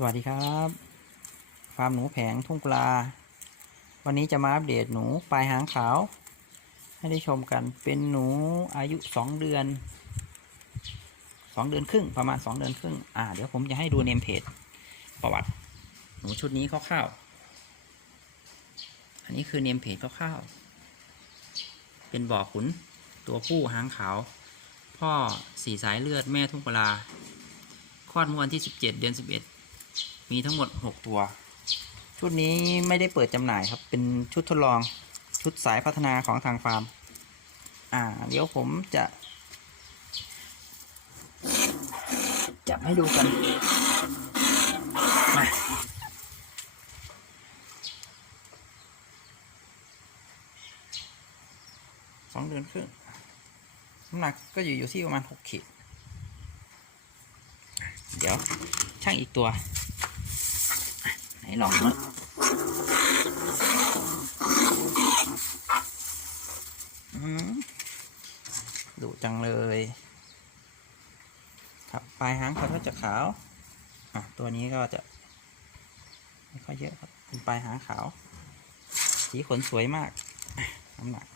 สวัสดีครับฟาร์มหนูแผงทุ่งกลา วันนี้จะมาอัปเดตหนูปลายหางขาว ให้ได้ชมกันเป็นหนูอายุสองเดือนสองเดือนครึ่งประมาณสองเดือนครึ่งอ่าเดี๋ยวผมจะให้ดูเนมเพจประวัติ หนูชุดนี้คร่าวๆอันนี้คือเนมเพจคร่าวๆเป็นบ่อขุนตัวผู้หางขาว พ่อสีสายเลือดแม่ทุ่งกลาคลอดเมื่อวันที่ 17 เดือน 11 มีทั้งหมด 6 ตัว ชุดนี้ไม่ได้เปิดจำหน่ายครับ เป็นชุดทดลองชุดสายพัฒนาของทางฟาร์ม อ่า เดี๋ยวผมจะ จับให้ดูกัน มา สองเดือนครึ่งน้ำหนักก็อยู่อยู่ที่ประมาณ6ขีด เดี๋ยวช่างอีกตัว ไหนลองดูอืมดุจังเลย ครับปลายหางเขาก็จะขาว อะ ตัวนี้ก็จะไม่ค่อยเยอะครับเป็นปลายหางขาว สีขนสวยมากน้ำหนัก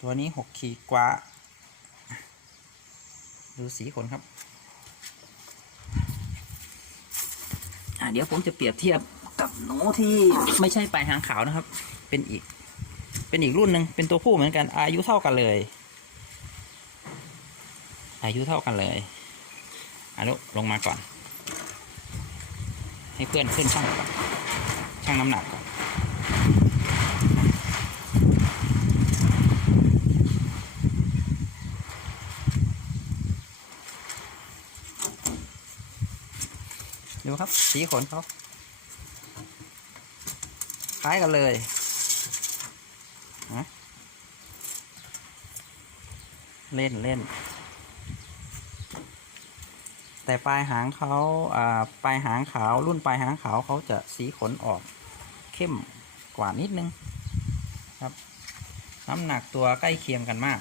ตัวนี้หกขีดกว่า ดูสีขนครับ อะ เดี๋ยวผมจะเปรียบเทียบกับหนูที่ไม่ใช่ปลายหางขาวนะครับ เป็นอีก เป็นอีกรุ่นหนึ่งเป็นตัวผู้เหมือนกัน อายุเท่ากันเลย อายุเท่ากันเลยอาลุลงมาก่อน ให้เพื่อนขึ้นช่างช่างน้ำหนักก่อน ดูครับ สีขนเขาคล้ายกันเลยนะเล่นเล่น แต่ปลายหางเขาอ่าปลายหางขาวรุ่นปลายหางขาวเขาจะสีขนออกเข้มกว่านิดนึงครับ น้ำหนักตัวใกล้เคียงกันมาก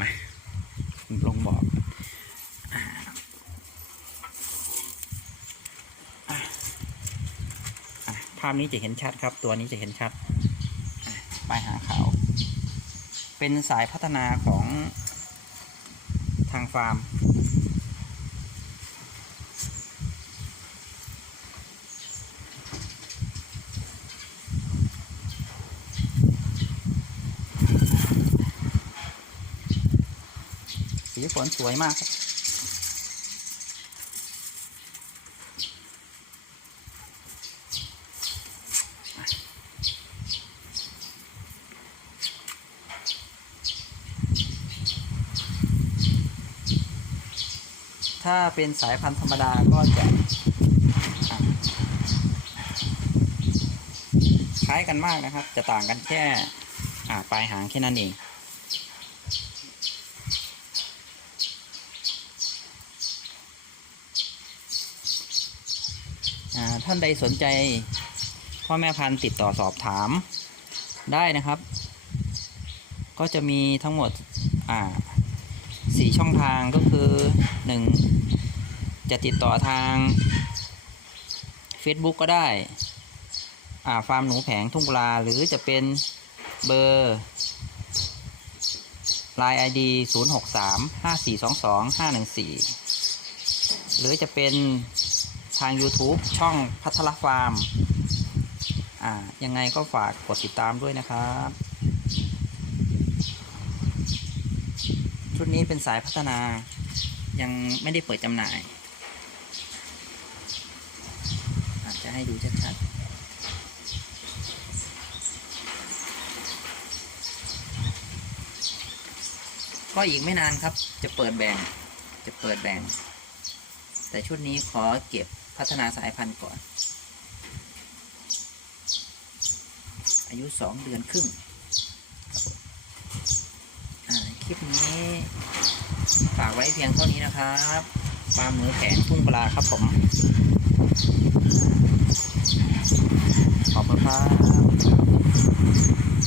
มาลงบอกอ่าอะอะภาพนี้จะเห็นชัดครับ ตัวนี้จะเห็นชัดปลายหางขาว เป็นสายพัฒนาของทางฟาร์ม สีขนสวยมากครับ ถ้าเป็นสายพันธุ์ธรรมดาก็จะคล้ายกันมากนะครับ จะต่างกันแค่ปลายหางแค่นั้นเอง ท่านใดสนใจพ่อแม่พันธุ์ติดต่อสอบถามได้นะครับ ก็จะมีทั้งหมดอ่า สี่ช่องทางก็คือหนึ่งจะติดต่อทาง Facebook ก็ได้อาฟาร์มหนูแผงทุ่งกุลาหรือจะเป็นเบอร์ Line ID 0 6 3 5 4 2 2 5 1 4 หรือจะเป็นทาง YouTube ช่องพัทรฟาร์ม อ่า ยังไงก็ฝากกดติดตามด้วยนะครับ ดนี้เป็นสายพัฒนายังไม่ได้เปิดจำหน่าย อาจจะให้ดูชัดๆก็อีกไม่นานครับ จะเปิดแบ่ง จะเปิดแบ่ง แต่ชุดนี้ขอเก็บพัฒนาสายพันธุ์ก่อน อายุสองเดือนครึ่งครับผมอ่า คลิปนี้ ฝากไว้เพียงเท่านี้นะครับปลาหมหมูแผงทุ่งปลาครับผม ขอบคุณครับ